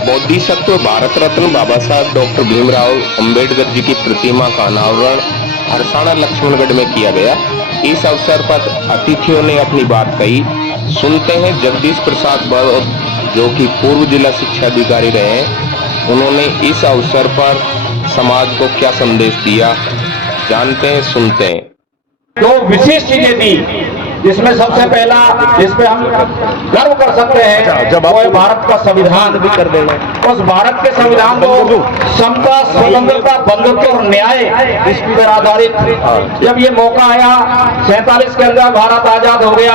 बोधिसत्व भारत रत्न बाबा साहब डॉक्टर भीमराव अंबेडकर जी की प्रतिमा का अनावरण हरसाणा लक्ष्मणगढ़ में किया गया। इस अवसर पर अतिथियों ने अपनी बात कही। सुनते हैं जगदीश प्रसाद बड़ौत, जो कि पूर्व जिला शिक्षा अधिकारी रहे हैं, उन्होंने इस अवसर पर समाज को क्या संदेश दिया, जानते हैं, सुनते हैं। दो विशेष चीजें दी, जिसमें सबसे पहला जिस पे हम गर्व कर सकते हैं वो है भारत का संविधान भी कर देना। उस भारत के संविधान को समता, स्वतंत्रता, बंधुत्व और न्याय इस पर आधारित। जब ये मौका आया 47 के अंदर भारत आजाद हो गया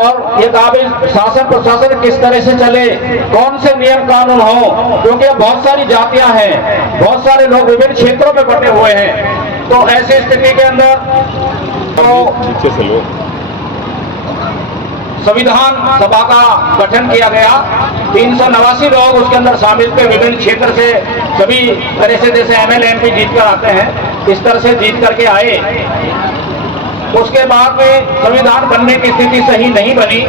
और ये काबिल शासन प्रशासन किस तरह से चले, कौन से नियम कानून हो, क्योंकि बहुत सारी जातियां हैं, बहुत सारे लोग विभिन्न क्षेत्रों में बटे हुए हैं। तो ऐसी स्थिति के अंदर संविधान सभा का गठन किया गया। 389 लोग उसके अंदर शामिल थे, विभिन्न क्षेत्र से, सभी तरह से, जैसे एमएलए एमपी जीत कर आते हैं इस तरह से जीत करके आए। उसके बाद में संविधान बनने की स्थिति सही नहीं बनी।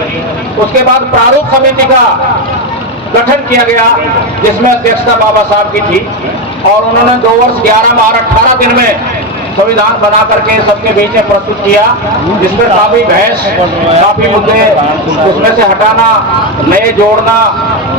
उसके बाद प्रारूप समिति का गठन किया गया, जिसमें अध्यक्षता बाबा साहब की थी और उन्होंने 2 वर्ष 11 माह 18 दिन में संविधान बना करके सबके बीच में प्रस्तुत किया, जिसमें काफी बहस, काफी मुद्दे उसमें से हटाना, नए जोड़ना,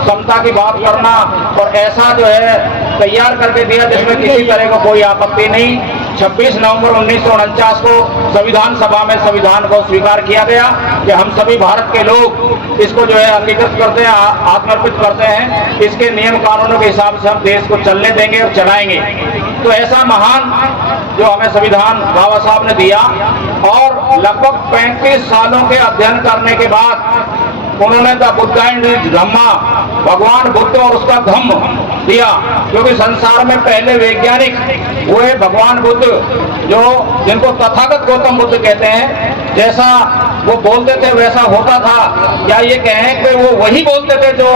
समता की बात करना और ऐसा जो है तैयार करके दिया जिसमें किसी तरह का कोई आपत्ति नहीं। 26 नवंबर 1949 को संविधान सभा में संविधान को स्वीकार किया गया कि हम सभी भारत के लोग इसको जो है अंगीकृत करते हैं, आत्मर्पित करते हैं, इसके नियम कानूनों के हिसाब से हम देश को चलने देंगे और चलाएंगे। तो ऐसा महान जो हमें संविधान बाबा साहब ने दिया और लगभग 35 सालों के अध्ययन करने के बाद उन्होंने द बुद्ध एंड धम्मा, भगवान बुद्ध और उसका धम्म दिया, क्योंकि संसार में पहले वैज्ञानिक वो है भगवान बुद्ध, जो जिनको तथागत गौतम बुद्ध कहते हैं। जैसा वो बोलते थे वैसा होता था, या ये कहें कि वो वही बोलते थे जो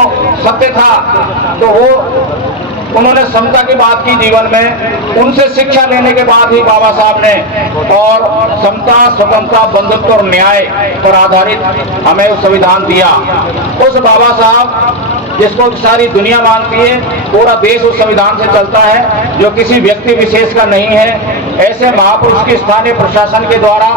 सत्य था। तो वो उन्होंने समता की बात की जीवन में, उनसे शिक्षा लेने के बाद ही बाबा साहब ने और समता, स्वतंत्रता, बंधुत्व और न्याय पर आधारित हमें वो संविधान दिया। उस बाबा साहब जिसको सारी दुनिया मानती है, पूरा देश उस संविधान से चलता है, जो किसी व्यक्ति विशेष का नहीं है। ऐसे महापुरुष की स्थानीय प्रशासन के द्वारा,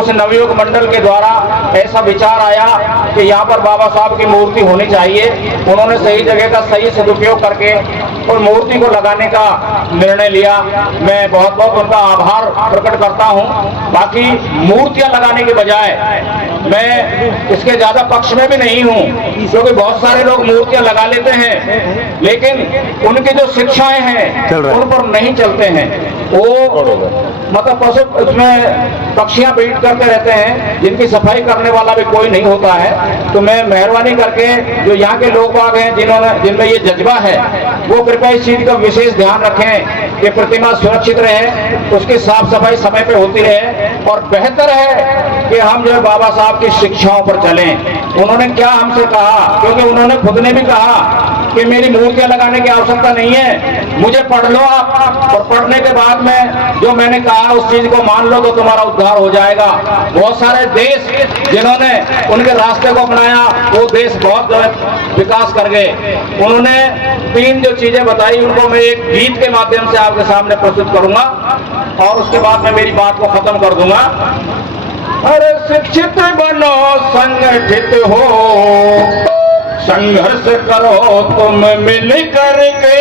उस नवयुग मंडल के द्वारा ऐसा विचार आया कि यहाँ पर बाबा साहब की मूर्ति होनी चाहिए। उन्होंने सही जगह का सही सदुपयोग करके और मूर्ति को लगाने का निर्णय लिया। मैं बहुत बहुत उनका आभार प्रकट करता हूं। बाकी मूर्तियां लगाने के बजाय मैं इसके ज्यादा पक्ष में भी नहीं हूं, क्योंकि बहुत सारे लोग मूर्तियां लगा लेते हैं लेकिन उनकी जो शिक्षाएं हैं उन पर नहीं चलते हैं। वो मतलब पशु उसमें पक्षियां ब्रीड करते रहते हैं, जिनकी सफाई करने वाला भी कोई नहीं होता है। तो मैं मेहरबानी करके जो यहाँ के लोग बाग हैं जिनमें ये जज्बा है, वो कृपया इस चीज का विशेष ध्यान रखें कि प्रतिमा सुरक्षित रहे, उसकी साफ सफाई समय पे होती रहे और बेहतर है कि हम जो है बाबा साहब की शिक्षाओं पर चलें। उन्होंने क्या हमसे कहा, क्योंकि उन्होंने खुद ने भी कहा कि मेरी मूर्तियां लगाने की आवश्यकता नहीं है, मुझे पढ़ लो आप और पढ़ने के बाद में जो मैंने कहा उस चीज को मान लो तो तुम्हारा उद्धार हो जाएगा। बहुत सारे देश जिन्होंने उनके रास्ते को अपनाया वो देश बहुत विकास कर गए। उन्होंने 3 जो चीजें बताई उनको मैं एक गीत के माध्यम से आपके सामने प्रस्तुत करूंगा और उसके बाद मैं मेरी बात को खत्म कर दूंगा। अरे शिक्षित बनो, संगठित हो, संघर्ष करो तुम मिल करके,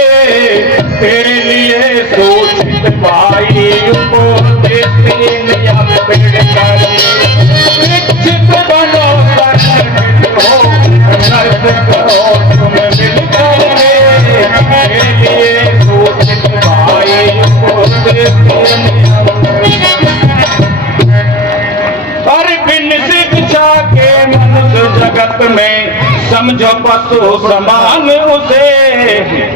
तेरे लिए सोचित भाई को देती नियम पेड़कर। शिक्षित बनो, संगठित हो, संघर्ष करो तुम मिल करके, तेरे लिए सोचित भाई को देती नियम पेड़कर। और बिन शिक्षा के मनुष्य जगत में समझो पशु समान उसे,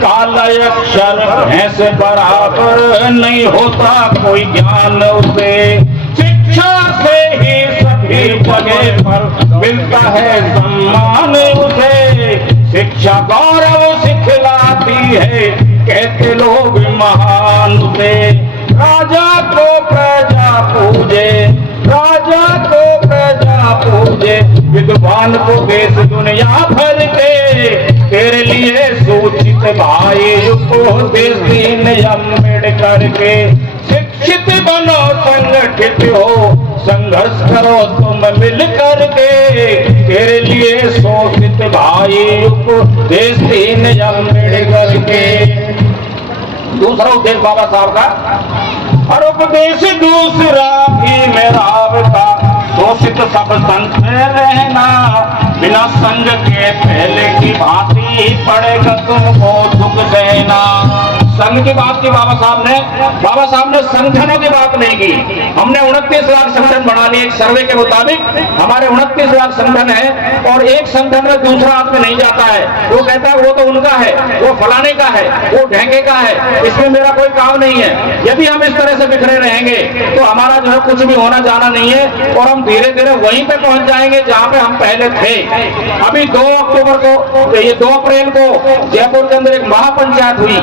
काला अक्षर भैंस बराबर नहीं होता कोई ज्ञान उसे। शिक्षा से ही सभी जगह पर मिलता है सम्मान उसे, शिक्षा गौरव सिखलाती है कहते लोग महान उसे। राजा को प्रजा पूजे, राजा को प्रजा पूजे, विद्वान को देश दुनिया भर के, तेरे लिए सूचित शोषित भाई को देश दीन अम्बेडकर के। शिक्षित बनो संगठित हो, संघर्ष करो तुम मिल कर के, तेरे लिए शोषित भाई को देश दीन अम्बेडकर के। दूसरा उद्देश्य बाबा साहब का, और उपदेश दूसरा भी मेरा का, शोषित सब संत रहना, बिना संग के पहले की भांति पड़ेगा तुमको दुख सहना। संघ की बात की बाबा साहब ने संगठनों की बात नहीं की। हमने 29 लाख संगठन बना लिए। एक सर्वे के मुताबिक हमारे 29 लाख संगठन है, और एक संगठन में दूसरा आदमी नहीं जाता है। वो कहता है वो तो उनका है, वो फलाने का है, वो ढेंगे का है, इसमें मेरा कोई काम नहीं है। यदि हम इस तरह से बिखरे रहेंगे तो हमारा जो है कुछ भी होना जाना नहीं है, और हम धीरे धीरे वहीं पे पहुंच जाएंगे जहां पे हम पहले थे। अभी 2 अप्रैल को जयपुर के अंदर एक महापंचायत हुई।